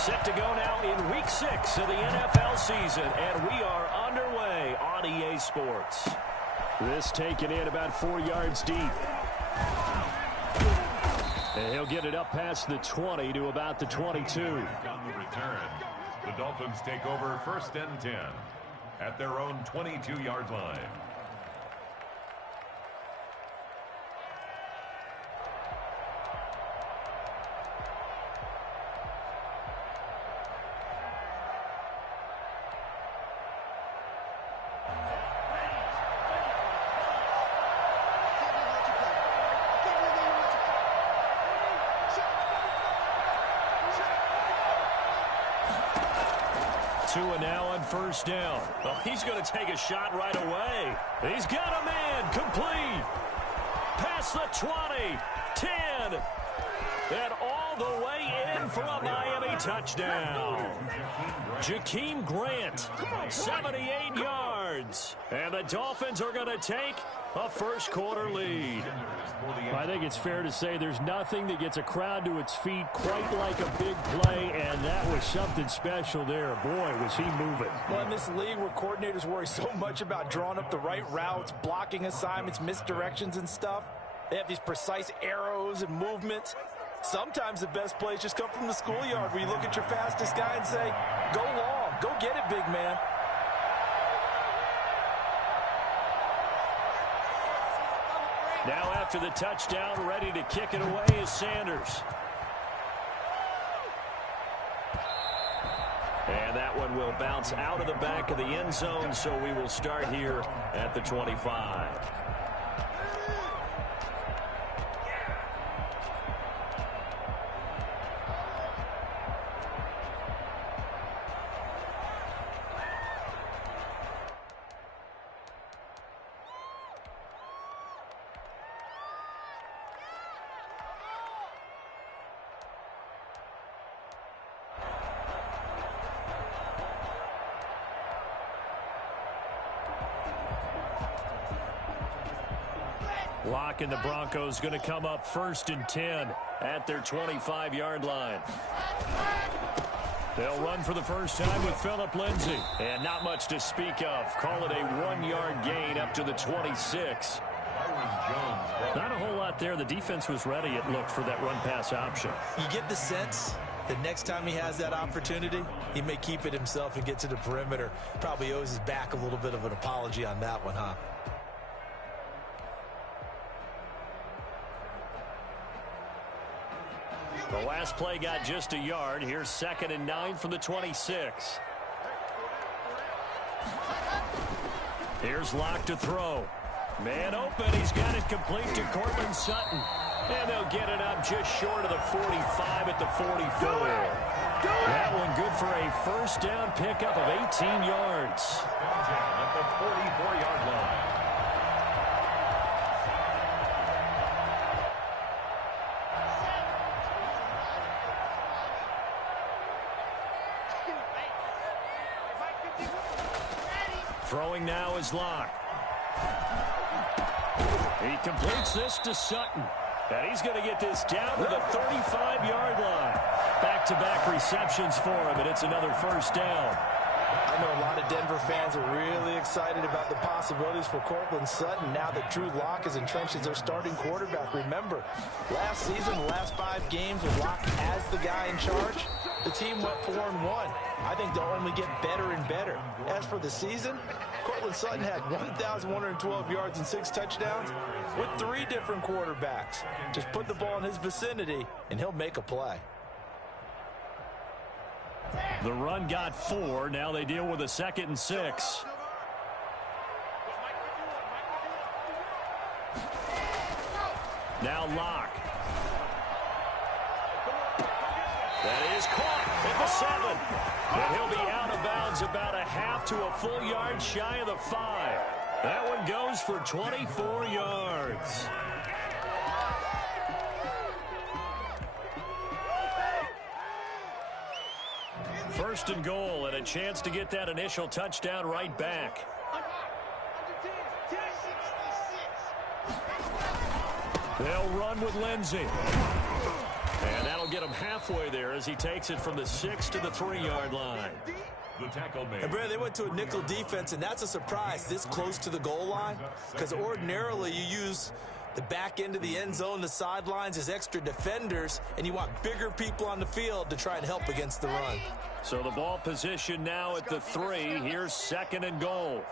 Set to go now in Week 6 of the NFL season, and we are underway on EA Sports. This taken in about 4 yards deep. And he'll get it up past the 20 to about the 22. On the return, the Dolphins take over 1st and 10 at their own 22-yard line. Tua now on 1st down. Oh, he's going to take a shot right away. He's got a man complete. Past the 20, 10, and all the way in for a Miami touchdown. Jakeem Grant, 78 yards. And the Dolphins are going to take a first-quarter lead. I think it's fair to say there's nothing that gets a crowd to its feet quite like a big play, and that was something special there. Boy, was he moving. Well, in this league where coordinators worry so much about drawing up the right routes, blocking assignments, misdirections and stuff, they have these precise arrows and movements. Sometimes the best plays just come from the schoolyard where you look at your fastest guy and say, go long, go get it, big man. Now after the touchdown, ready to kick it away is Sanders. And that one will bounce out of the back of the end zone, so we will start here at the 25. Lock and the Broncos going to come up 1st and 10 at their 25-yard line. They'll run for the first time with Phillip Lindsay. And not much to speak of. Call it a 1-yard gain up to the 26. Not a whole lot there. The defense was ready, it looked, for that run-pass option. You get the sense that next time he has that opportunity, he may keep it himself and get to the perimeter. Probably owes his back a little bit of an apology on that one, huh? The last play got just a yard. Here's 2nd and 9 from the 26. Here's Locke to throw. Man open. He's got it complete to Cortland Sutton. And they'll get it up just short of the 45 at the 44. That one good for a first down pickup of 18 yards. At the 44-yard line. Throwing now is Locke. He completes this to Sutton. And he's going to get this down to the 35-yard line. Back-to-back receptions for him, and it's another first down. I know a lot of Denver fans are really excited about the possibilities for Cortland Sutton now that Drew Lock is entrenched as their starting quarterback. Remember, last season, the last 5 games with Lock as the guy in charge, the team went 4-1. I think they'll only get better and better. As for the season, Cortland Sutton had 1,112 yards and 6 touchdowns with 3 different quarterbacks. Just put the ball in his vicinity, and he'll make a play. The run got 4. Now they deal with a 2nd and 6. Now Locke. That is caught at the 7. And he'll be out of bounds about a half to a full yard shy of the 5. That one goes for 24 yards. First and goal, and a chance to get that initial touchdown right back. They'll run with Lindsay. And that'll get him halfway there as he takes it from the 6 to the 3-yard line. The tackle made. And Brad, they went to a nickel defense, and that's a surprise this close to the goal line, because ordinarily you use the back end of the end zone, the sidelines as extra defenders, and you want bigger people on the field to try and help against the run. So the ball position now at the 3. Here's 2nd and goal.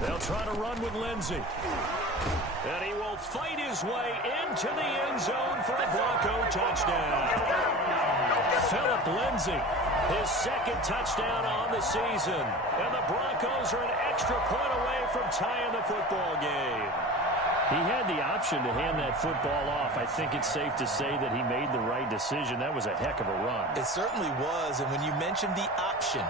They'll try to run with Lindsey. And he will fight his way into the end zone for a Bronco touchdown. Philip Lindsey, his 2nd touchdown on the season. And the Broncos are an extra point away from tying the football game. He had the option to hand that football off. I think it's safe to say that he made the right decision. That was a heck of a run. It certainly was, and when you mentioned the option,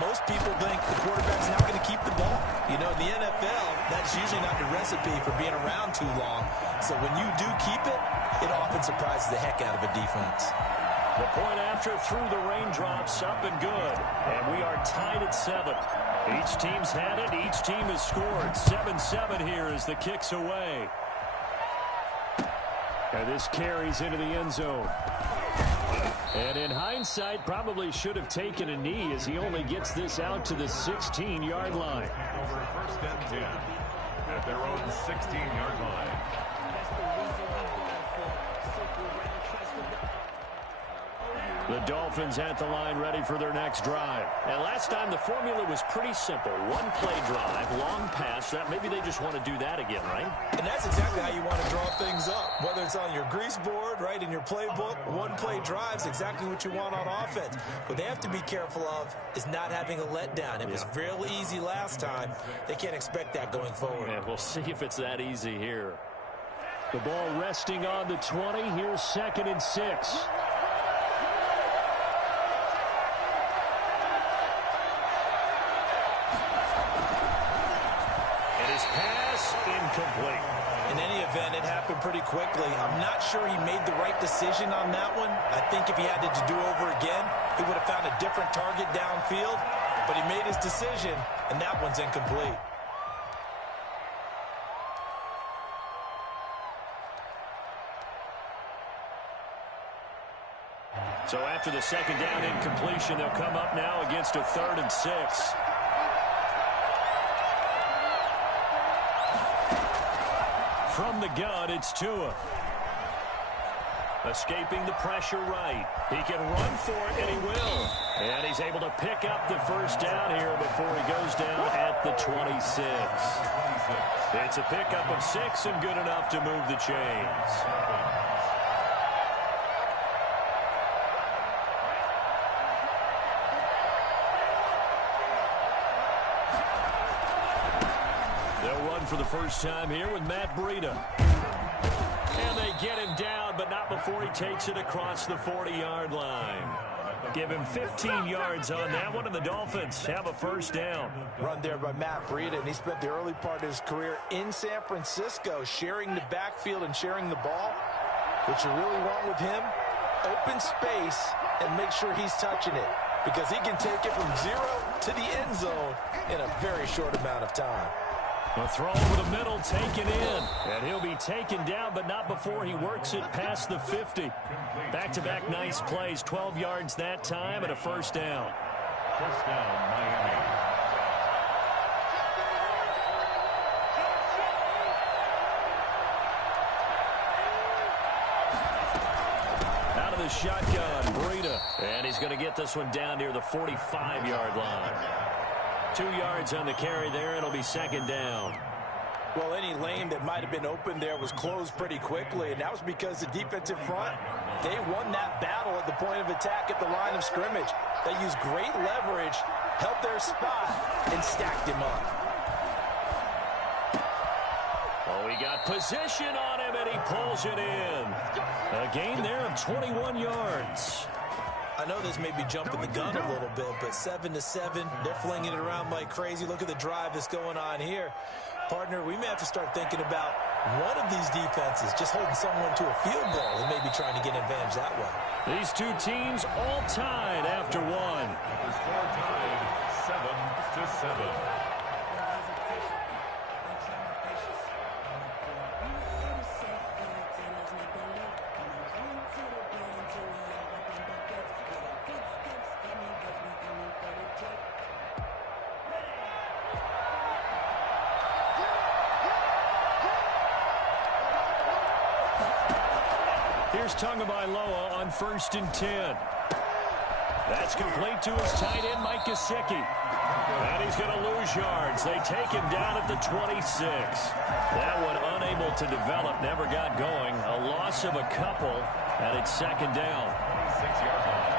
most people think the quarterback's not going to keep the ball. You know, in the NFL, that's usually not the recipe for being around too long. So when you do keep it, it often surprises the heck out of a defense. The point after through the raindrops, up and good. And we are tied at 7. Each team's had it. Each team has scored. 7-7 here as the kick's away. And this carries into the end zone. And in hindsight, probably should have taken a knee as he only gets this out to the 16-yard line. Over 1st and 10 at their own 16-yard line. The Dolphins at the line ready for their next drive. And last time the formula was pretty simple. One play drive, long pass. Maybe they just want to do that again, right? And that's exactly how you want to draw things up. Whether it's on your grease board, right, in your playbook, one play drive's exactly what you want on offense. What they have to be careful of is not having a letdown. It was real easy last time. They can't expect that going forward. Yeah, we'll see if it's that easy here. The ball resting on the 20. Here's 2nd and 6. Incomplete. In any event, it happened pretty quickly. I'm not sure he made the right decision on that one. I think if he had to do over again, he would have found a different target downfield. But he made his decision, and that one's incomplete. So after the 2nd down incompletion, they'll come up now against a 3rd and 6. From the gun, it's Tua. Escaping the pressure right. He can run for it, and he will. And he's able to pick up the 1st down here before he goes down at the 26. It's a pickup of 6 and good enough to move the chains. For the first time here with Matt Breida. And they get him down, but not before he takes it across the 40-yard line. Give him 15 yards on that one, and the Dolphins have a 1st down. Run there by Matt Breida, and he spent the early part of his career in San Francisco sharing the backfield and sharing the ball. What you really want with him, open space and make sure he's touching it, because he can take it from 0 to the end zone in a very short amount of time. A throw over the middle, taken in. And he'll be taken down, but not before he works it past the 50. Back-to-back nice plays, 12 yards that time, and a 1st down. 1st down, Miami. Out of the shotgun, Breida. And he's going to get this one down near the 45-yard line. 2 yards on the carry there. It'll be 2nd down. Well, any lane that might have been open there was closed pretty quickly, and that was because the defensive front, they won that battle at the point of attack at the line of scrimmage. They used great leverage, held their spot, and stacked him up. Oh, he got position on him, and he pulls it in. A gain there of 21 yards. I know this may be jumping the gun a little bit, but 7-7, they're flinging it around like crazy. Look at the drive that's going on here. Partner, we may have to start thinking about one of these defenses just holding someone to a field goal and maybe trying to get an advantage that way. These two teams all tied after one. The score tied 7-7. Here's Tagovailoa on 1st and 10. That's complete to his tight end, Mike Gesicki. And he's going to lose yards. They take him down at the 26. That one unable to develop, never got going. A loss of a couple, and it's 2nd down. 6-yard line.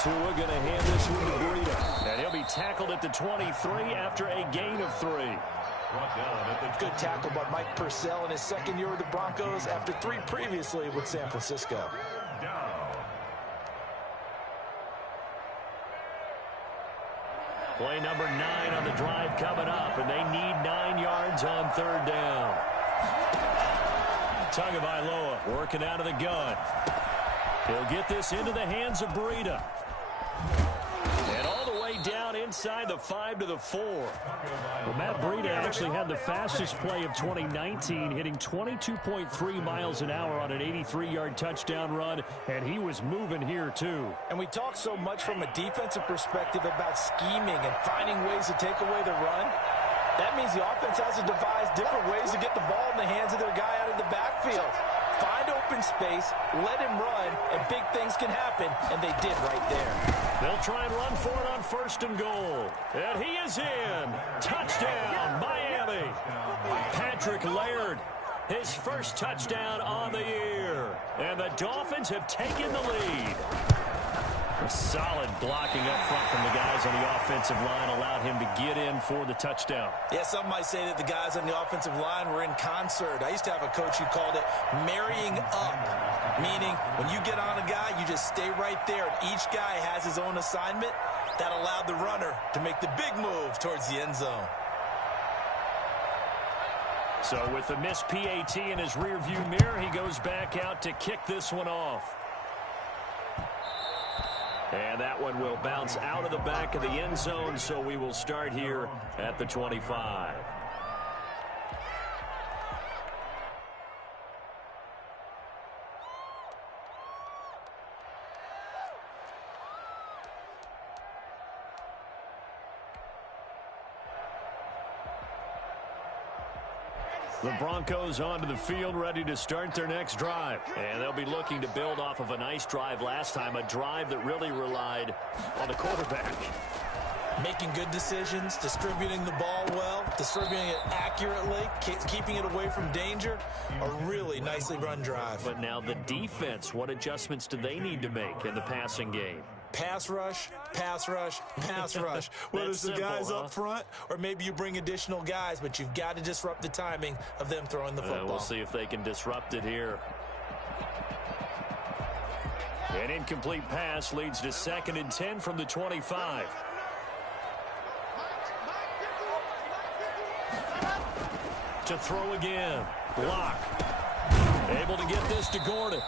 Tua going to hand this one to Breida. And he'll be tackled at the 23 after a gain of 3. Good tackle by Mike Purcell in his 2nd year with the Broncos after 3 previously with San Francisco. Play number 9 on the drive coming up, and they need 9 yards on 3rd down. Tagovailoa working out of the gun. He'll get this into the hands of Breida. And all the way down inside the 5 to the 4. Well, Matt Breida actually had the fastest play of 2019, hitting 22.3 miles an hour on an 83-yard touchdown run, and he was moving here too. And we talk so much from a defensive perspective about scheming and finding ways to take away the run. That means the offense has to devise different ways to get the ball in the hands of their guy out of the backfield. Find open space, let him run, and big things can happen, and they did right there. They'll try and run for it on 1st and goal. And he is in. Touchdown, Miami. Patrick Laird, his first touchdown on the year. And the Dolphins have taken the lead. A solid blocking up front from the guys on the offensive line allowed him to get in for the touchdown. Yeah, some might say that the guys on the offensive line were in concert. I used to have a coach who called it marrying up, meaning when you get on a guy, you just stay right there, and each guy has his own assignment. That allowed the runner to make the big move towards the end zone. So with the missed PAT in his rearview mirror, he goes back out to kick this one off. And that one will bounce out of the back of the end zone, so we will start here at the 25. The Broncos onto the field, ready to start their next drive. And they'll be looking to build off of a nice drive last time, a drive that really relied on the quarterback. Making good decisions, distributing the ball well, distributing it accurately, keeping it away from danger. A really nicely run drive. But now the defense, what adjustments do they need to make in the passing game? Pass rush, pass rush, pass rush. Whether it's the guys up front or maybe you bring additional guys, but you've got to disrupt the timing of them throwing the football. We'll see if they can disrupt it here. An incomplete pass leads to 2nd and 10 from the 25. To throw again. Block. Able to get this to Gordon.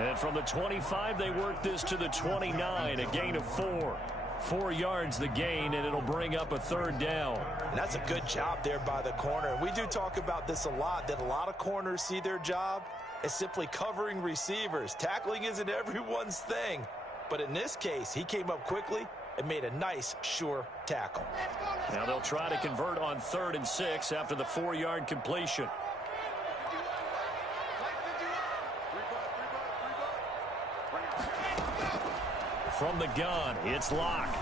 And from the 25, they work this to the 29, a gain of 4. 4 yards the gain, and it'll bring up a 3rd down. And that's a good job there by the corner. We do talk about this a lot, that a lot of corners see their job as simply covering receivers. Tackling isn't everyone's thing. But in this case, he came up quickly and made a nice, sure tackle. Now they'll try to convert on 3rd and 6 after the 4-yard completion. From the gun, it's Locke.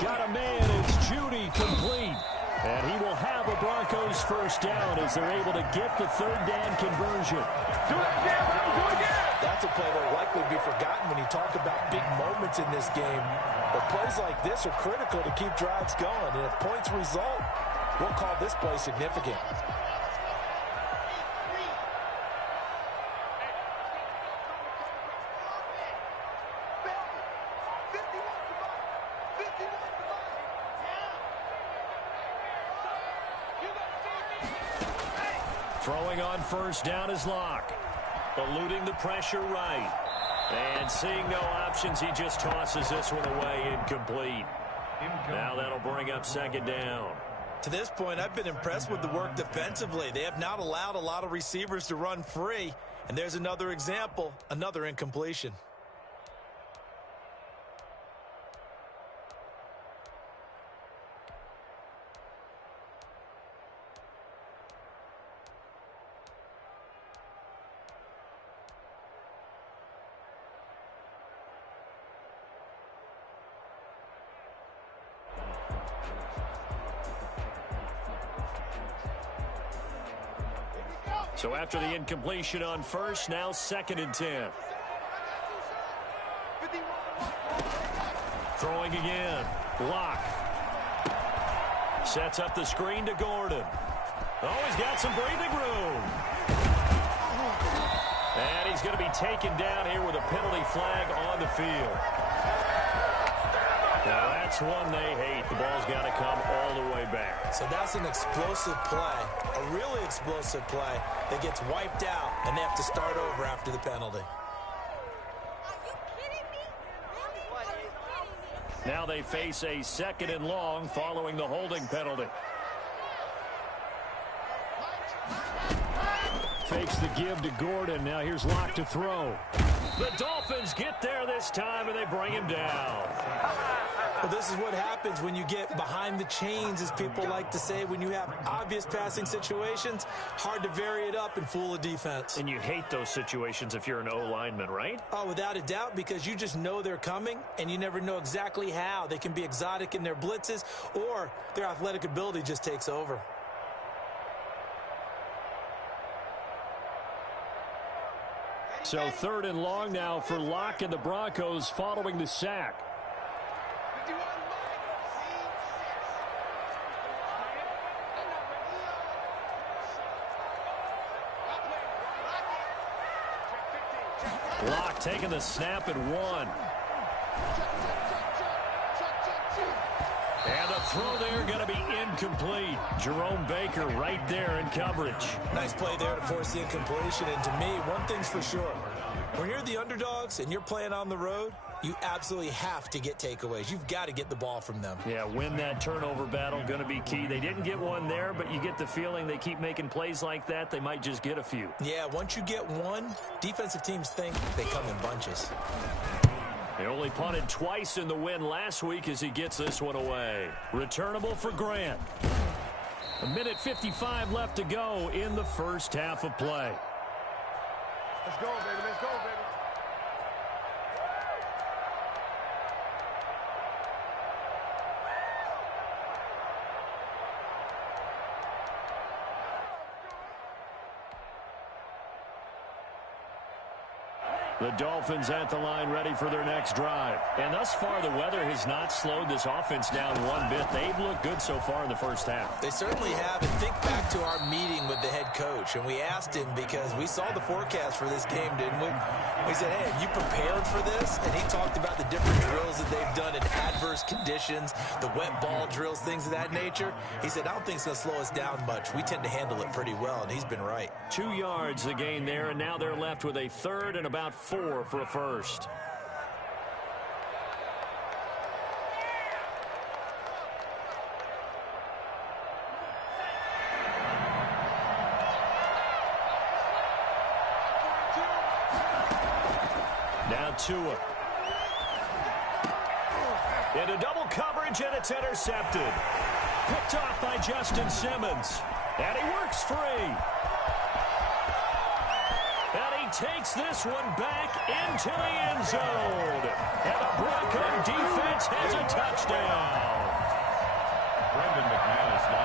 Got a man, it's Judy, complete. And he will have a Broncos 1st down as they're able to get the 3rd down conversion. Do it again, do it again. That's a play that will likely be forgotten when you talk about big moments in this game. But plays like this are critical to keep drives going. And if points result, we'll call this play significant. Throwing on 1st down is Locke. Eluding the pressure right. And seeing no options, he just tosses this one away, incomplete. Now that'll bring up 2nd down. To this point, I've been impressed with the work defensively. They have not allowed a lot of receivers to run free. And there's another example, another incompletion. So after the incompletion on first, now 2nd and 10. Throwing again. Block. Sets up the screen to Gordon. Oh, he's got some breathing room. And he's going to be taken down here with a penalty flag on the field. Now that's one they hate. The ball's got to come all the way back. So that's an explosive play, a really explosive play that gets wiped out, and they have to start over after the penalty. Now they face a 2nd and long following the holding penalty. Fakes the give to Gordon. Now here's Locke to throw. The Dolphins get there this time, and they bring him down. Well, this is what happens when you get behind the chains, as people like to say. When you have obvious passing situations, hard to vary it up and fool a defense. And you hate those situations if you're an O-lineman, right? Oh, without a doubt, because you just know they're coming, and you never know exactly how. They can be exotic in their blitzes, or their athletic ability just takes over. So 3rd and long now for Locke and the Broncos following the sack. Locke taking the snap at 1. And the throw there going to be incomplete. Jerome Baker right there in coverage. Nice play there to force the incompletion. And to me, one thing's for sure. When you're the underdogs and you're playing on the road, you absolutely have to get takeaways. You've got to get the ball from them. Yeah, win that turnover battle, going to be key. They didn't get one there, but you get the feeling they keep making plays like that, they might just get a few. Yeah, once you get one, defensive teams think they come in bunches. They only punted twice in the win last week as he gets this one away. Returnable for Grant. 1:55 left to go in the first half of play. Let's go, baby. Let's go, baby. The Dolphins at the line ready for their next drive. And thus far, the weather has not slowed this offense down one bit. They've looked good so far in the first half. They certainly have. And think back to our meeting with the head coach. And we asked him, because we saw the forecast for this game, didn't we? We said, hey, have you prepared for this? And he talked about the different drills that they've done in adverse conditions, the wet ball drills, things of that nature. He said, I don't think it's going to slow us down much. We tend to handle it pretty well, and he's been right. 2 yards the gain there, and now they're left with a 3rd and about 4 for a first. Now Tua. Into double coverage, and it's intercepted. Picked off by Justin Simmons. And he works free. And he takes this one back into the end zone. And the Bronco defense has a touchdown.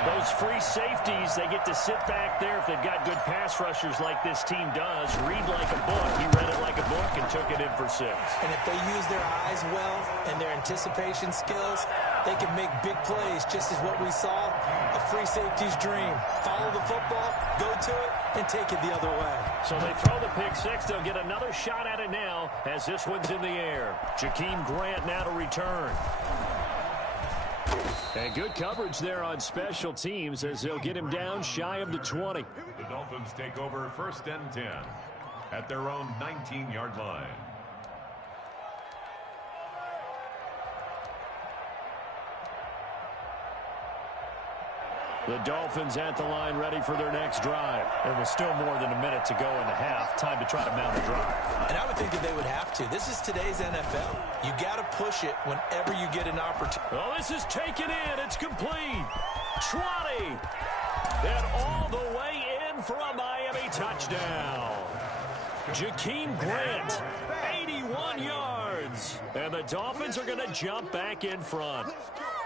Those free safeties, they get to sit back there if they've got good pass rushers like this team does. Read like a book. He read it like a book and took it in for 6. And if they use their eyes well and their anticipation skills, they can make big plays, just as what we saw, a free safety's dream. Follow the football, go to it, and take it the other way. So they throw the pick 6. They'll get another shot at it now as this one's in the air. Jakeem Grant now to return. And good coverage there on special teams as they'll get him down shy of the 20. The Dolphins take over 1st and 10 at their own 19-yard line. The Dolphins at the line ready for their next drive. And with still more than a minute to go in the half, time to try to mount a drive. And I would think that they would have to. This is today's NFL. You got to push it whenever you get an opportunity. Oh, this is taken in. It's complete. 20. And all the way in for a Miami touchdown. Jakeem Grant, 81 yards. And the Dolphins are going to jump back in front.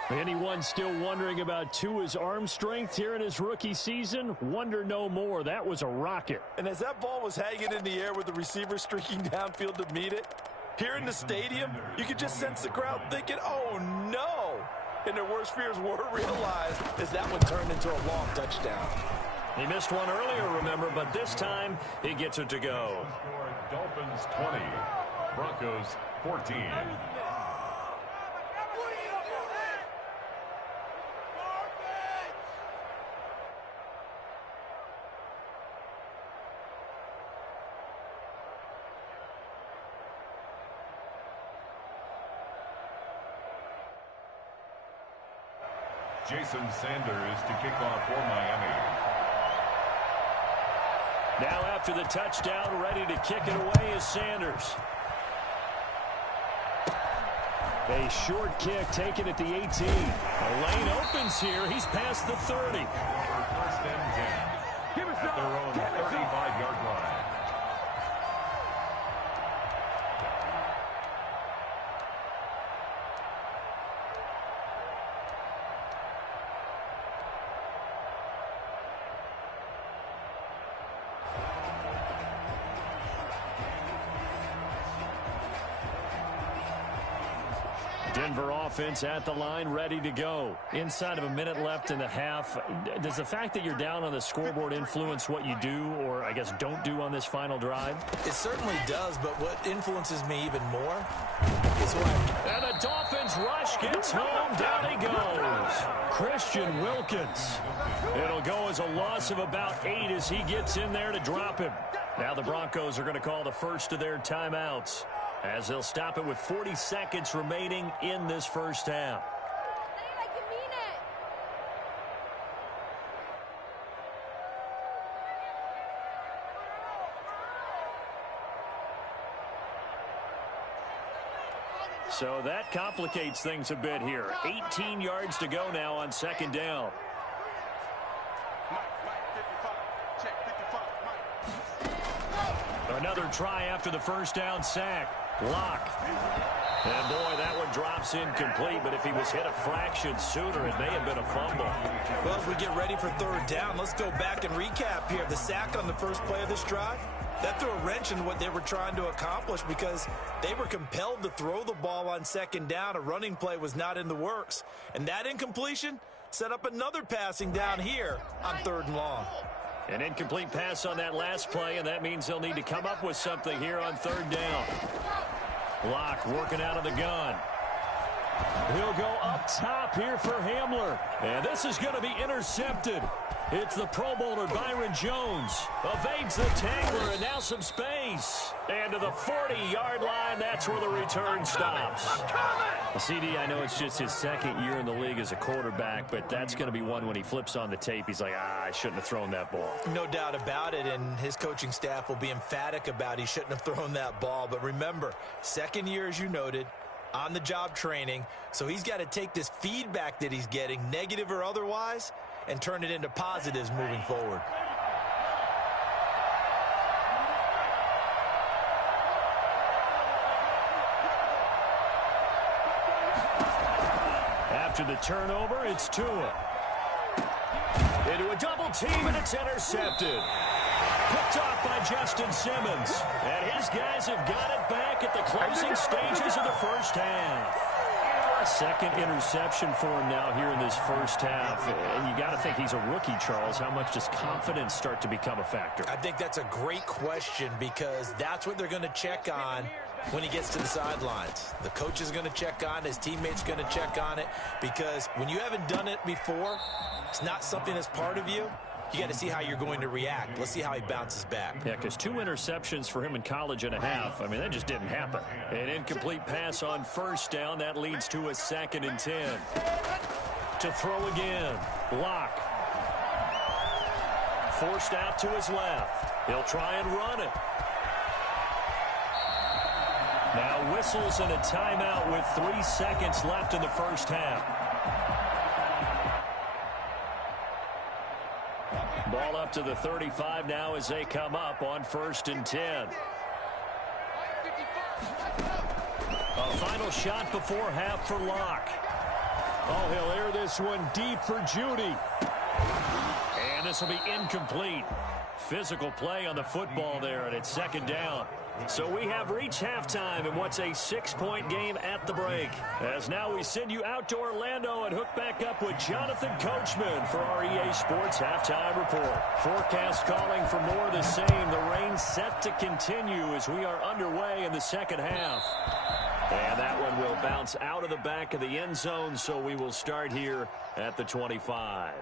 Anyone still wondering about Tua's arm strength here in his rookie season? Wonder no more. That was a rocket. And as that ball was hanging in the air with the receiver streaking downfield to meet it, here in the stadium, you could just sense the crowd thinking, oh, no. And their worst fears were realized as that one turned into a long touchdown. He missed one earlier, remember, but this time he gets it to go. Dolphins 20, Broncos 14. Jason Sanders to kick off for Miami. Now after the touchdown, ready to kick it away is Sanders. A short kick taken at the 18. The lane opens here. He's past the 30. First and 10 at their own 35-yard line. Denver offense at the line, ready to go. Inside of a minute left in the half. Does the fact that you're down on the scoreboard influence what you do, or I guess don't do on this final drive? It certainly does, but what influences me even more is what... And the Dolphins rush gets home. Down he goes. Christian Wilkins. It'll go as a loss of about 8 as he gets in there to drop him. Now the Broncos are going to call the first of their timeouts, as they'll stop it with 40 seconds remaining in this first half. So that complicates things a bit here. 18 yards to go now on second down. Another try after the first down sack. Block. And boy, that one drops incomplete, but if he was hit a fraction sooner, it may have been a fumble. Well, as we get ready for third down, let's go back and recap here. The sack on the first play of this drive, that threw a wrench in what they were trying to accomplish because they were compelled to throw the ball on second down. A running play was not in the works. And that incompletion set up another passing down here on third and long. An incomplete pass on that last play, and that means they'll need to come up with something here on third down. Block working out of the gun. He'll go up top here for Hamler. And this is going to be intercepted. It's the Pro Bowler Byron Jones. Evades the tangler, and now some space. And to the 40-yard line, that's where the return stops. CD, I know it's just his second year in the league as a quarterback, but that's going to be one when he flips on the tape. He's like, I shouldn't have thrown that ball. No doubt about it, and his coaching staff will be emphatic about he shouldn't have thrown that ball. But remember, second year, as you noted, on-the-job training, so he's got to take this feedback that he's getting, negative or otherwise, and turn it into positives moving forward. After the turnover, it's Tua. Into a double team, and it's intercepted. Picked off by Justin Simmons. And his guys have got it back at the closing stages of the first half. Second interception for him now here in this first half. And you got to think he's a rookie, Charles. How much does confidence start to become a factor? I think that's a great question because that's what they're going to check on when he gets to the sidelines. The coach is going to check on it. His teammates going to check on it because when you haven't done it before, it's not something that's part of you. You got to see how you're going to react. Let's see how he bounces back. Yeah, because 2 interceptions for him in college and a half. I mean, that just didn't happen. An incomplete pass on first down. That leads to a 2nd and 10. To throw again. Block. forced out to his left. He'll try and run it. Now whistles and a timeout with 3 seconds left in the first half. Ball up to the 35 now as they come up on 1st and 10. A final shot before half for Locke. Oh, he'll air this one deep for Judy. And this will be incomplete. Physical play on the football there, and it's 2nd down. So we have reached halftime in what's a 6-point game at the break. As now we send you out to Orlando and hook back up with Jonathan Coachman for our EA Sports Halftime Report. Forecast calling for more of the same. The rain set to continue as we are underway in the second half. And that one will bounce out of the back of the end zone, so we will start here at the 25.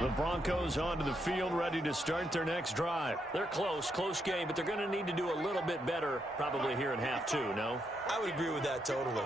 The Broncos onto the field, ready to start their next drive. They're close game, but they're going to need to do a little bit better probably here in half 2, no? I would agree with that totally.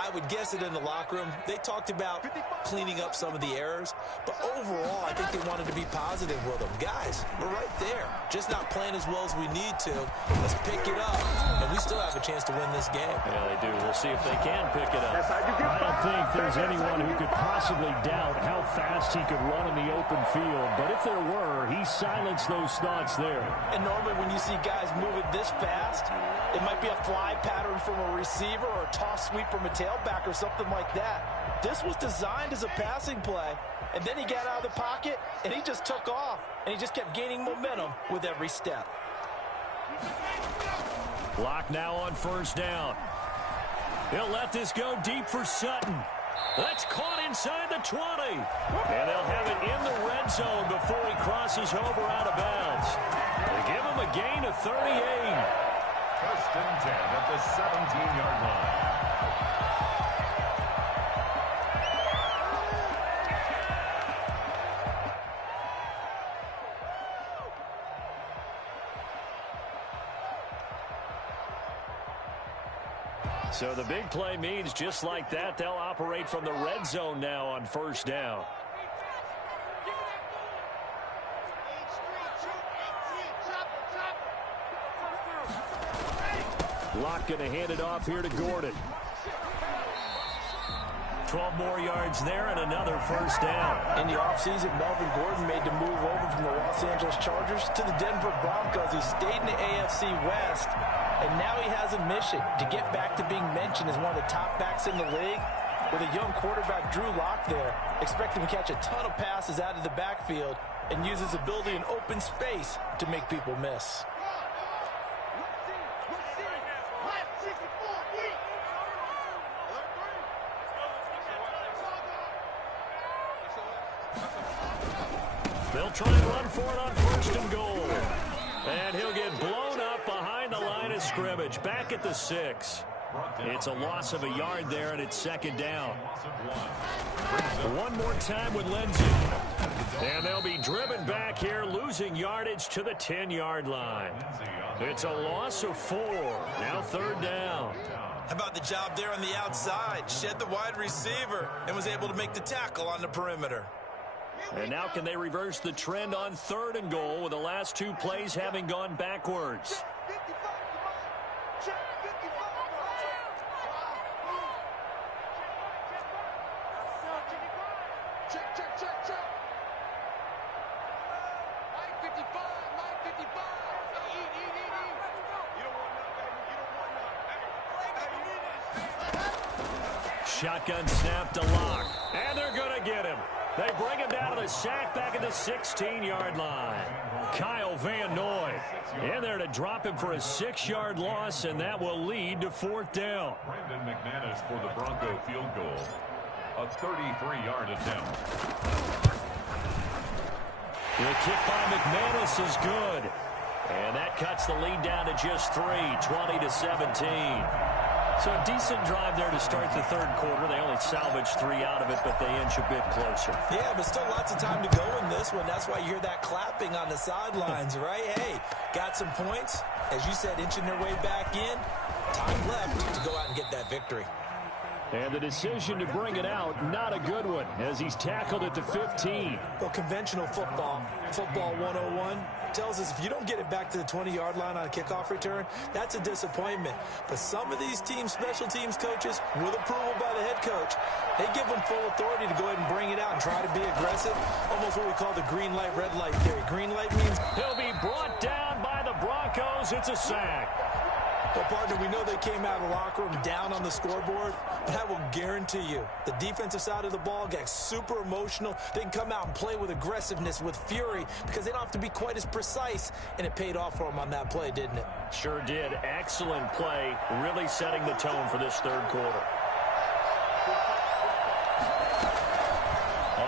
I would guess it in the locker room. They talked about cleaning up some of the errors, but overall, I think they wanted to be positive with them. Guys, we're right there. Just not playing as well as we need to. Let's pick it up, and we still have a chance to win this game. Yeah, they do. We'll see if they can pick it up. I don't think there's anyone who could possibly doubt how fast he could run in the open field, but if there were, he silenced those thoughts there. And normally when you see guys moving this fast, it might be a fly pattern from a receiver or a toss sweep from a tailback or something like that. This was designed as a passing play, and then he got out of the pocket, and he just took off, and he just kept gaining momentum with every step. Locke now on 1st down. He'll let this go deep for Sutton. That's caught inside the 20. And they'll have it in the red zone before he crosses over out of bounds. They give him a gain of 38. 1st and 10 at the 17-yard line. So the big play means just like that, they'll operate from the red zone now on 1st down. Locke going to hand it off here to Gordon. 12 more yards there and another 1st down. In the offseason, Melvin Gordon made the move over from the Los Angeles Chargers to the Denver Broncos. He stayed in the AFC West, and now he has a mission to get back to being mentioned as one of the top backs in the league. With a young quarterback, Drew Lock, there, expect him to catch a ton of passes out of the backfield and use his ability in open space to make people miss. They'll try and run for it on 1st and goal. And he'll get blown up behind the line of scrimmage. Back at the 6. It's a loss of a yard there, and it's 2nd down. One more time with Lindsey. And they'll be driven back here, losing yardage to the 10-yard line. It's a loss of 4. Now 3rd down. How about the job there on the outside? Shed the wide receiver and was able to make the tackle on the perimeter. And now can they reverse the trend on 3rd and goal with the last 2 plays having gone backwards? Shotgun snap to Locke. And they're going to get him. They bring him down to the sack back at the 16-yard line. Kyle Van Noy in there to drop him for a 6-yard loss, and that will lead to 4th down. Brandon McManus for the Bronco field goal. A 33-yard attempt. The kick by McManus is good. And that cuts the lead down to just 3, 20-17. So a decent drive there to start the 3rd quarter. They only salvaged 3 out of it, but they inch a bit closer. Yeah, but still lots of time to go in this one. That's why you hear that clapping on the sidelines, right? Hey, got some points, as you said, inching their way back in. Time left to go out and get that victory. And the decision to bring it out, not a good one, as he's tackled at the 15. Well, conventional football 101, tells us if you don't get it back to the 20-yard line on a kickoff return, that's a disappointment. But some of these teams, special teams coaches, with approval by the head coach, they give them full authority to go ahead and bring it out and try to be aggressive, almost what we call the green light, red light theory. Green light means he'll be brought down by the Broncos. It's a sack. Well, partner, we know they came out of the locker room down on the scoreboard, but I will guarantee you the defensive side of the ball got super emotional. They can come out and play with aggressiveness, with fury, because they don't have to be quite as precise, and it paid off for them on that play, didn't it? Sure did. Excellent play, really setting the tone for this third quarter.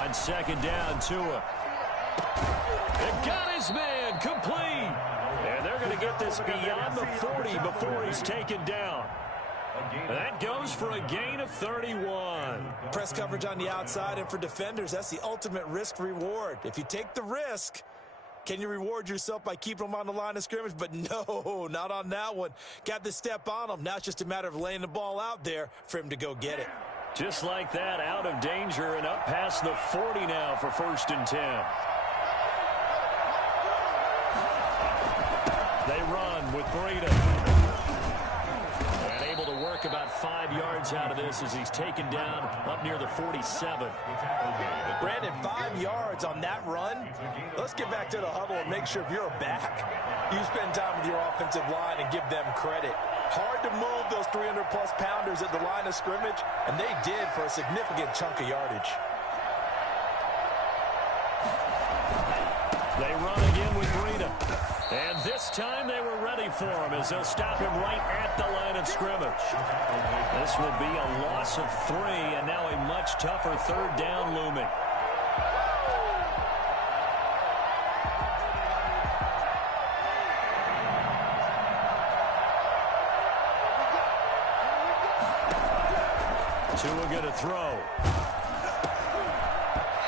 On second down, Tua. It got his man complete. And they're going to get this beyond the 40 before he's taken down. That goes for a gain of 31. Press coverage on the outside, and for defenders, that's the ultimate risk-reward. If you take the risk, can you reward yourself by keeping them on the line of scrimmage? But no, not on that one. Got to step on them. Now it's just a matter of laying the ball out there for him to go get it. Just like that, out of danger and up past the 40 now for 1st and 10. They run with Breida. And able to work about 5 yards out of this as he's taken down up near the 47. Brandon, 5 yards on that run. Let's get back to the huddle and make sure if you're a back, you spend time with your offensive line and give them credit. Hard to move those 300-plus pounders at the line of scrimmage, and they did for a significant chunk of yardage. They run again with Breida. And this time they were ready for him as they'll stop him right at the line of scrimmage. This will be a loss of 3, and now a much tougher third down looming. Tua going to throw.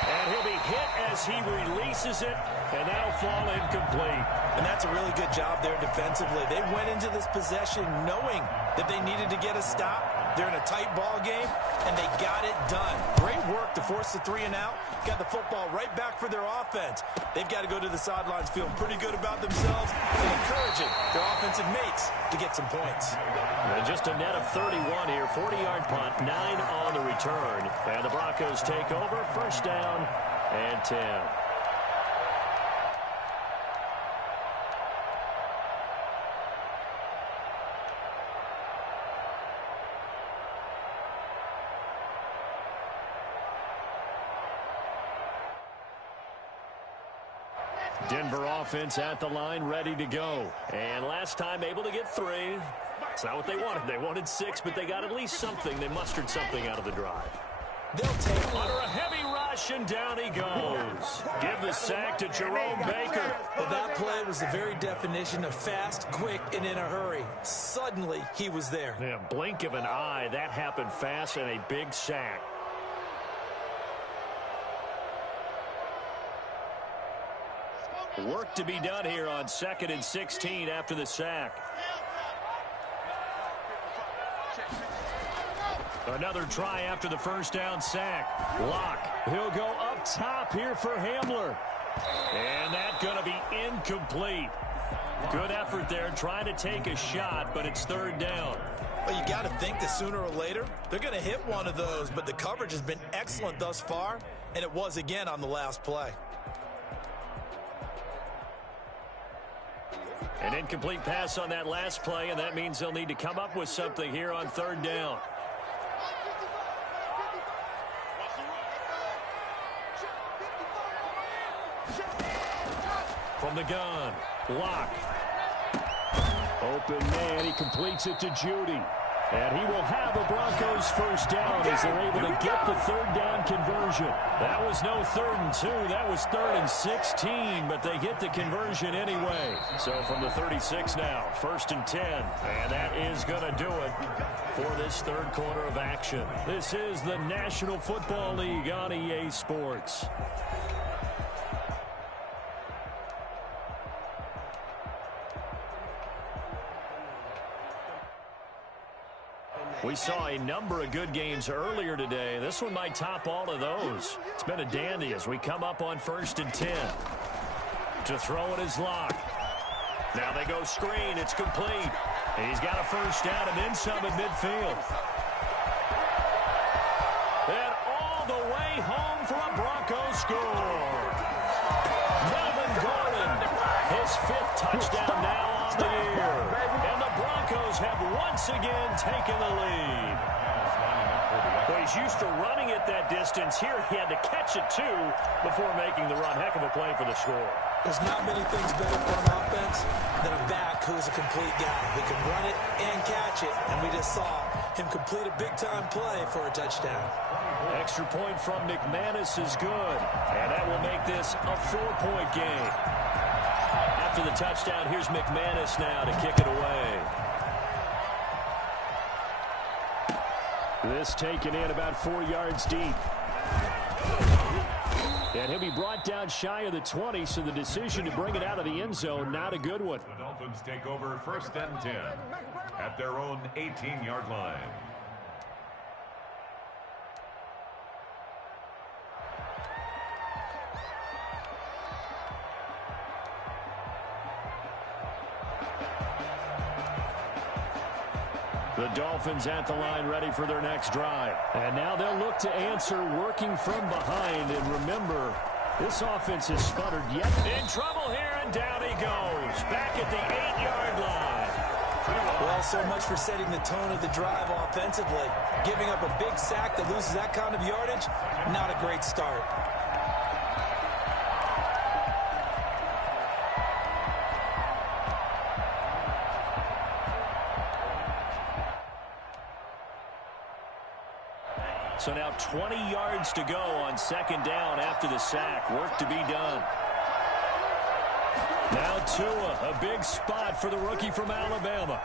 And he'll be hit as he releases it, and that'll fall incomplete. And that's a really good job there defensively. They went into this possession knowing that they needed to get a stop. They're in a tight ball game, and they got it done. Great work to force the 3 and out. Got the football right back for their offense. They've got to go to the sidelines feeling pretty good about themselves and encouraging their offensive mates to get some points. And just a net of 31 here. 40-yard punt, 9 on the return. And the Broncos take over. 1st down and 10. Denver offense at the line, ready to go. And last time able to get 3. It's not what they wanted. They wanted 6, but they got at least something. They mustered something out of the drive. They'll take under a heavy rush, and down he goes. Give the sack to Jerome Baker. Well, that play was the very definition of fast, quick, and in a hurry. Suddenly, he was there. Yeah, blink of an eye. That happened fast, and a big sack. Work to be done here on 2nd and 16 after the sack. Another try after the 1st down sack. Locke. He'll go up top here for Hamler. And that's going to be incomplete. Good effort there trying to take a shot, but it's 3rd down. Well, you got to think that sooner or later they're going to hit one of those, but the coverage has been excellent thus far, and it was again on the last play. An incomplete pass on that last play, and that means they'll need to come up with something here on 3rd down. From the gun, Locke. Open man, he completes it to Judy. And he will have a Broncos 1st down as they're able to get the 3rd down conversion. That was no 3rd and 2. That was 3rd and 16, but they get the conversion anyway. So from the 36 now, 1st and 10. And that is going to do it for this third quarter of action. This is the National Football League on EA Sports. We saw a number of good games earlier today. This one might top all of those. It's been a dandy as we come up on 1st and 10. To throw it is Locke. Now they go screen. It's complete. He's got a first down and then some at midfield. And all the way home for a Broncos score. Melvin Gordon, his 5th touchdown now on the year. And the Broncos have once again taken the lead. Well, he's used to running it that distance. Here he had to catch it, too, before making the run. Heck of a play for the score. There's not many things better for an offense than a back who's a complete guy. He can run it and catch it, and we just saw him complete a big-time play for a touchdown. Extra point from McManus is good, and that will make this a 4-point game. After the touchdown, here's McManus now to kick it away. This taken in about 4 yards deep. And he'll be brought down shy of the 20, so the decision to bring it out of the end zone, not a good one. The Dolphins take over 1st and 10 at their own 18-yard line. The Dolphins at the line ready for their next drive. And now they'll look to answer working from behind. And remember, this offense has sputtered yet. In trouble here, and down he goes. Back at the 8-yard line. Well, so much for setting the tone of the drive offensively. Giving up a big sack that loses that kind of yardage, not a great start. So now 20 yards to go on 2nd down after the sack. Work to be done. Now Tua, a big spot for the rookie from Alabama.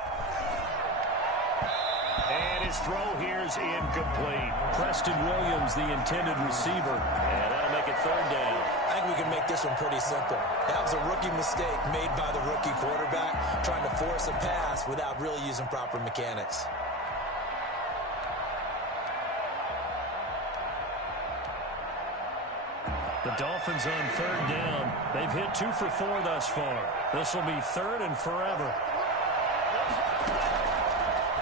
And his throw here is incomplete. Preston Williams, the intended receiver. And that'll make it 3rd down. I think we can make this one pretty simple. That was a rookie mistake made by the rookie quarterback, trying to force a pass without really using proper mechanics. The Dolphins on 3rd down. They've hit 2 for 4 thus far. This will be 3rd and forever.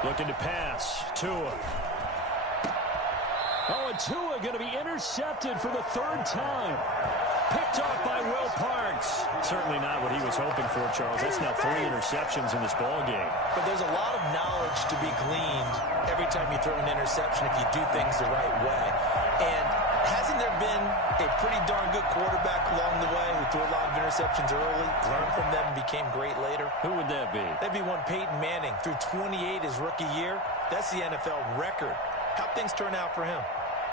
Looking to pass. Tua. Oh, and Tua going to be intercepted for the 3rd time. Picked off by Will Parks. Certainly not what he was hoping for, Charles. That's now 3 interceptions in this ball game. But there's a lot of knowledge to be gleaned every time you throw an interception if you do things the right way. And hasn't there been a pretty darn good quarterback along the way who threw a lot of interceptions early, learned from them, and became great later? Who would that be? That'd be one Peyton Manning. Threw 28 his rookie year. That's the NFL record. How'd things turn out for him?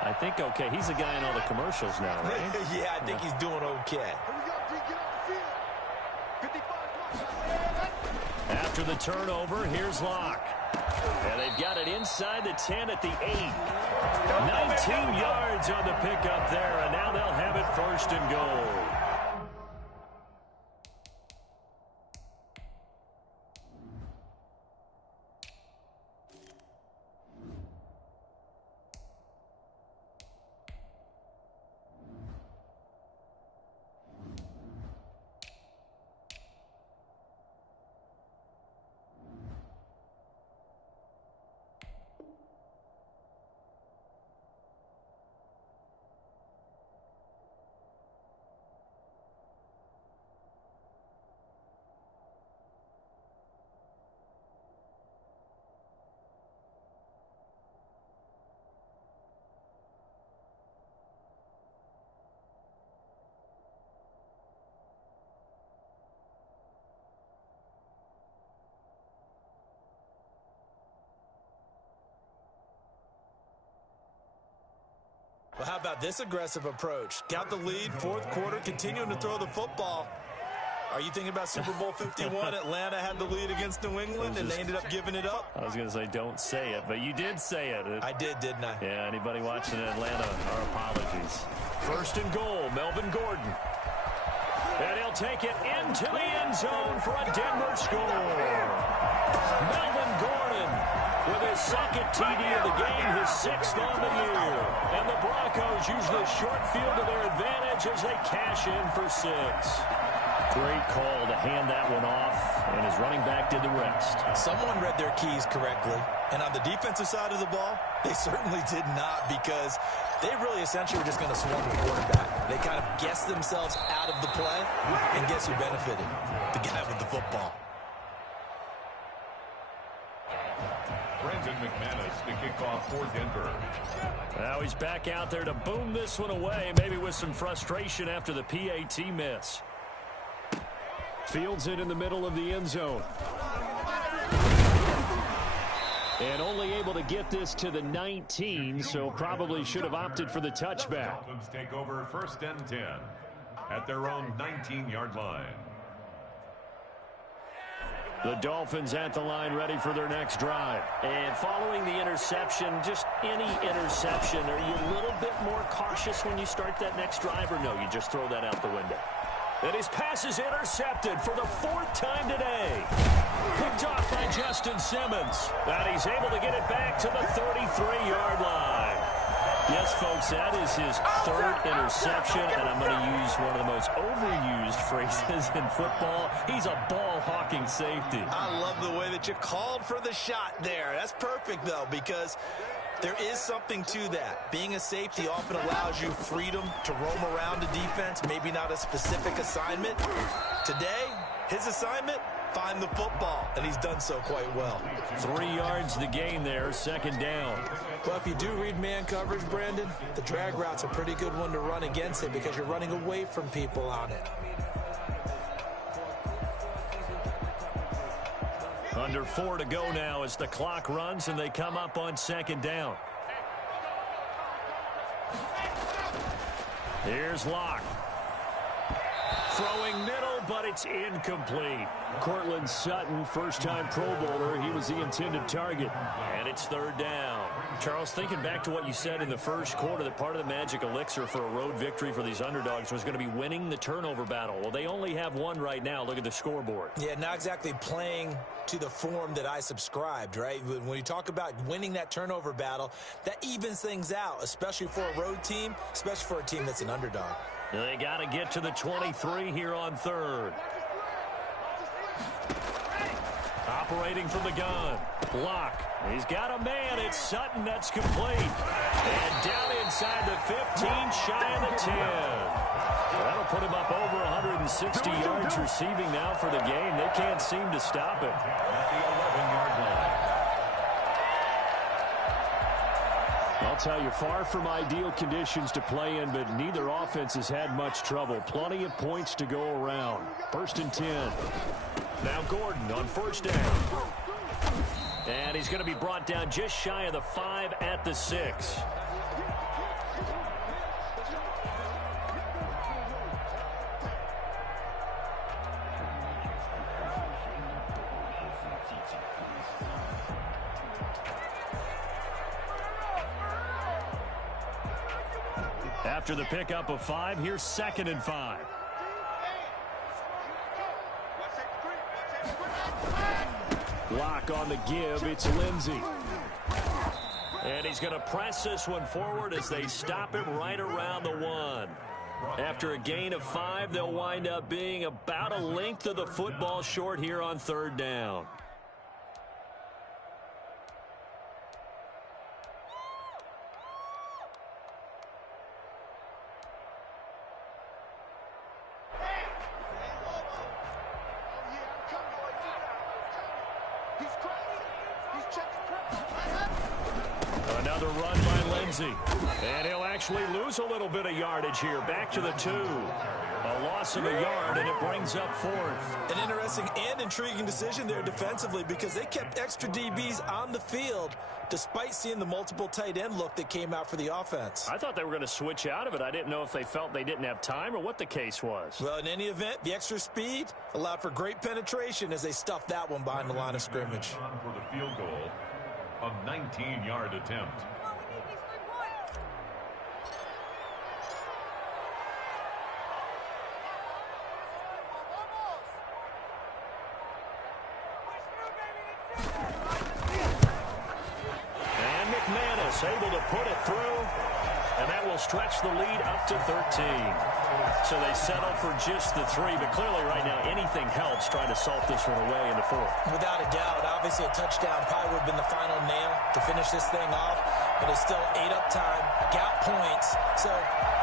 I think okay. He's a guy in all the commercials now, right? Yeah, I think he's doing okay. After the turnover, here's Locke. And they've got it inside the 10 at the 8. 19 yards on the pickup there, and now they'll have it 1st and goal. Well, how about this aggressive approach? Got the lead, 4th quarter, continuing to throw the football. Are you thinking about Super Bowl 51? Atlanta had the lead against New England, and they ended up giving it up? I was going to say don't say it, but you did say it. I did, didn't I? Yeah, anybody watching in Atlanta, our apologies. 1st and goal, Melvin Gordon. And he'll take it into the end zone for a Denver score. Melvin Gordon with his second TD of the game, his sixth on the year. And the Broncos use the short field to their advantage as they cash in for 6. Great call to hand that one off, and his running back did the rest. Someone read their keys correctly, and on the defensive side of the ball, they certainly did not, because they really essentially were just going to swarm the quarterback. They kind of guessed themselves out of the play, and guess who benefited? The guy with the football. Brandon McManus to kick off for Denver. Now he's back out there to boom this one away, maybe with some frustration after the PAT miss. Fields it in the middle of the end zone. And only able to get this to the 19, so probably should have opted for the touchback. Dolphins take over 1st and 10 at their own 19-yard line. The Dolphins at the line, ready for their next drive. And following the interception, just any interception, are you a little bit more cautious when you start that next drive, or no, you just throw that out the window? And his pass is intercepted for the 4th time today. Picked off by Justin Simmons. And he's able to get it back to the 33-yard line. Yes, folks, that is his 3rd interception, and I'm going to use one of the most overused phrases in football. He's a ball-hawking safety. I love the way that you called for the shot there. That's perfect, though, because there is something to that. Being a safety often allows you freedom to roam around the defense, maybe not a specific assignment. Today, his assignment, find the football, and he's done so quite well. 3 yards the gain there, 2nd down. Well, if you do read man coverage, Brandon, the drag route's a pretty good one to run against it because you're running away from people on it. Under 4 to go now as the clock runs and they come up on 2nd down. Here's Locke. Throwing middle, but it's incomplete. Cortland Sutton, first-time Pro Bowler. He was the intended target. And it's 3rd down. Charles, thinking back to what you said in the first quarter, that part of the magic elixir for a road victory for these underdogs was going to be winning the turnover battle. Well, they only have one right now. Look at the scoreboard. Yeah, not exactly playing to the form that I subscribed, right? When you talk about winning that turnover battle, that evens things out, especially for a road team, especially for a team that's an underdog. They got to get to the 23 here on 3rd. Operating from the gun. Block. He's got a man. It's Sutton. That's complete. And down inside the 15, shy of the 10. That'll put him up over 160 yards receiving now for the game. They can't seem to stop it. At the 11-yard line. I'll tell you, far from ideal conditions to play in, but neither offense has had much trouble. Plenty of points to go around. 1st and 10. Now Gordon on 1st down. And he's going to be brought down just shy of the 5 at the 6. After the pickup of 5, here's 2nd and 5. Block on the give. It's Lindsey. And he's going to press this one forward as they stop him right around the 1. After a gain of 5, they'll wind up being about a length of the football short here on 3rd down. Another run by Lindsey. And he'll actually lose a little bit of yardage here. Back to the 2. A loss of a yard, and it brings up 4th. An interesting and intriguing decision there defensively because they kept extra DBs on the field despite seeing the multiple tight end look that came out for the offense. I thought they were going to switch out of it. I didn't know if they felt they didn't have time or what the case was. Well, in any event, the extra speed allowed for great penetration as they stuffed that one behind the line of scrimmage. For the field goal, a 19-yard attempt. Dallas able to put it through, and that will stretch the lead up to 13. So they settle for just the 3, but clearly right now anything helps trying to salt this one away in the 4th. Without a doubt, obviously a touchdown probably would have been the final nail to finish this thing off, but it's still 8 up time, got points, so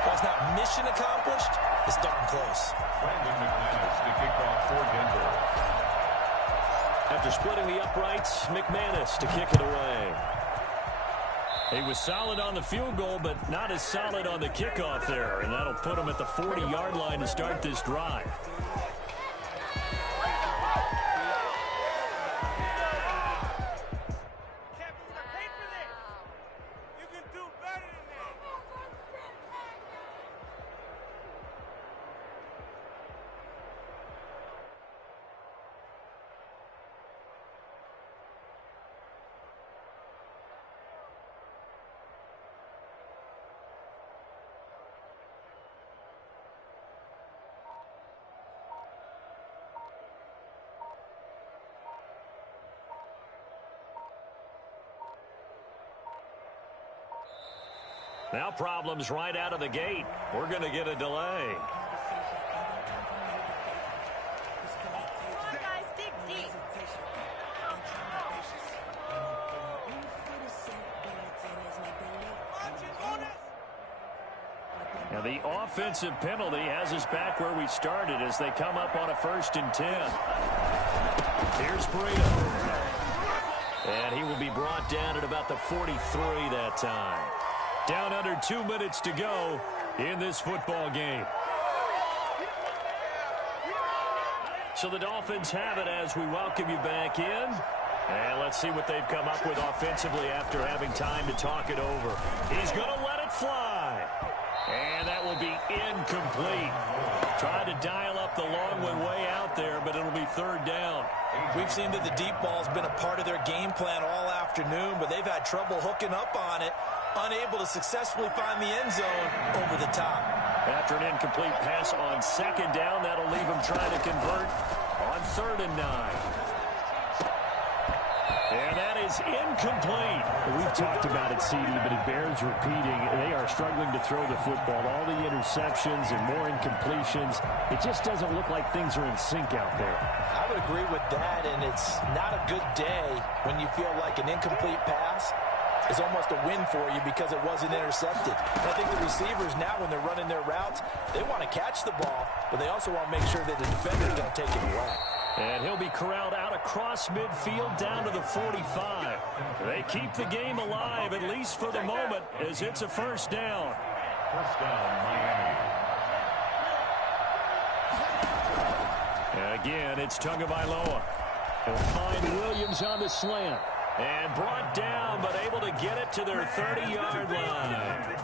while it's not mission accomplished, it's darn close. Brandon McManus to kick off for Denver. After splitting the uprights, McManus to kick it away. He was solid on the field goal, but not as solid on the kickoff there, and that'll put him at the 40-yard line to start this drive. Now problems right out of the gate. We're going to get a delay. Come on, guys, dig deep. Now the offensive penalty has us back where we started as they come up on a 1st and 10. Here's Burrito. And he will be brought down at about the 43 that time. Down under 2 minutes to go in this football game. So the Dolphins have it as we welcome you back in. And let's see what they've come up with offensively after having time to talk it over. He's going to let it fly. And that will be incomplete. Trying to dial up the long one way out there, but it'll be 3rd down. We've seen that the deep ball's been a part of their game plan all afternoon, but they've had trouble hooking up on it, unable to successfully find the end zone over the top. After an incomplete pass on 2nd down, that'll leave them trying to convert on 3rd and 9. And that is incomplete. We've talked about it, CD, but it bears repeating. They are struggling to throw the football. All the interceptions and more incompletions. It just doesn't look like things are in sync out there. I would agree with that, and it's not a good day when you feel like an incomplete pass is almost a win for you because it wasn't intercepted. And I think the receivers now, when they're running their routes, they want to catch the ball, but they also want to make sure that the defenders don't take it away. And he'll be corralled out across midfield down to the 45. They keep the game alive, at least for the moment, as it's a 1st down. 1st down, Miami. And again, it's Tagovailoa. He'll find Williams on the slant. And brought down, but able to get it to their 30-yard line.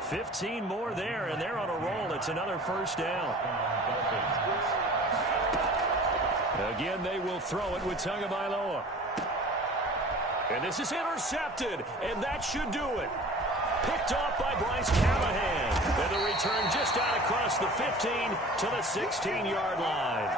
15 more there, and they're on a roll. It's another 1st down. Again, they will throw it with Tagovailoa. And this is intercepted, and that should do it. Picked off by Bryce Callahan. And the return just out across the 15 to the 16-yard line.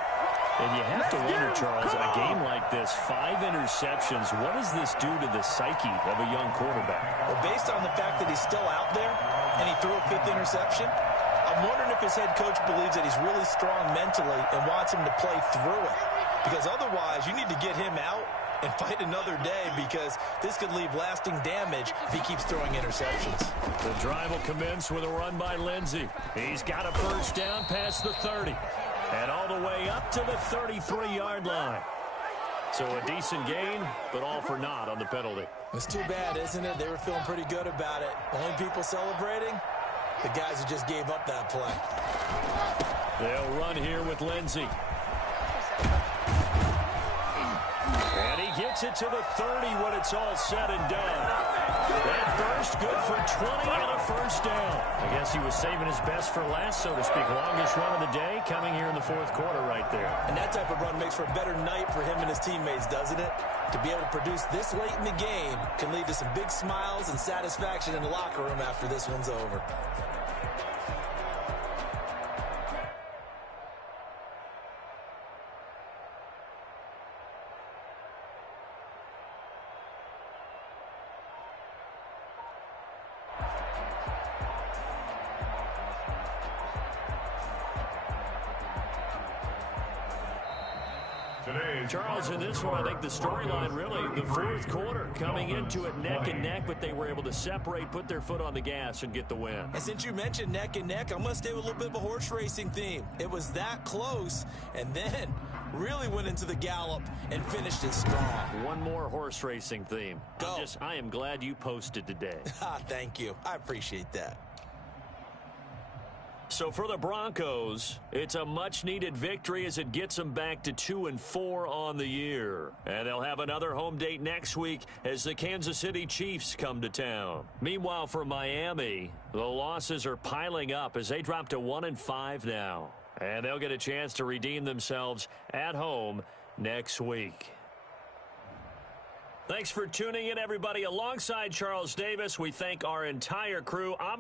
And you have to wonder, Charles, a game like this, 5 interceptions, what does this do to the psyche of a young quarterback? Well, based on the fact that he's still out there and he threw a 5th interception, I'm wondering if his head coach believes that he's really strong mentally and wants him to play through it. Because otherwise, you need to get him out and fight another day because this could leave lasting damage if he keeps throwing interceptions. The drive will commence with a run by Lindsey. He's got a 1st down past the 30. And all the way up to the 33-yard line. So a decent gain, but all for naught on the penalty. It's too bad, isn't it? They were feeling pretty good about it. Only people celebrating, the guys who just gave up that play. They'll run here with Lindsey. And he gets it to the 30 when it's all said and done. That burst good for 20 and a 1st down. I guess he was saving his best for last, so to speak. Longest run of the day coming here in the 4th quarter right there. And that type of run makes for a better night for him and his teammates, doesn't it? To be able to produce this late in the game can lead to some big smiles and satisfaction in the locker room after this one's over. Charles, in this one, I think the storyline really, the fourth quarter, coming into it neck and neck, but they were able to separate, put their foot on the gas, and get the win. And since you mentioned neck and neck, I'm going to stay with a little bit of a horse racing theme. It was that close, and then really went into the gallop and finished it strong. One more horse racing theme. I am glad you posted today. Thank you. I appreciate that. So for the Broncos, it's a much-needed victory as it gets them back to 2-4 on the year. And they'll have another home date next week as the Kansas City Chiefs come to town. Meanwhile, for Miami, the losses are piling up as they drop to 1-5 now. And they'll get a chance to redeem themselves at home next week. Thanks for tuning in, everybody. Alongside Charles Davis, we thank our entire crew. I'm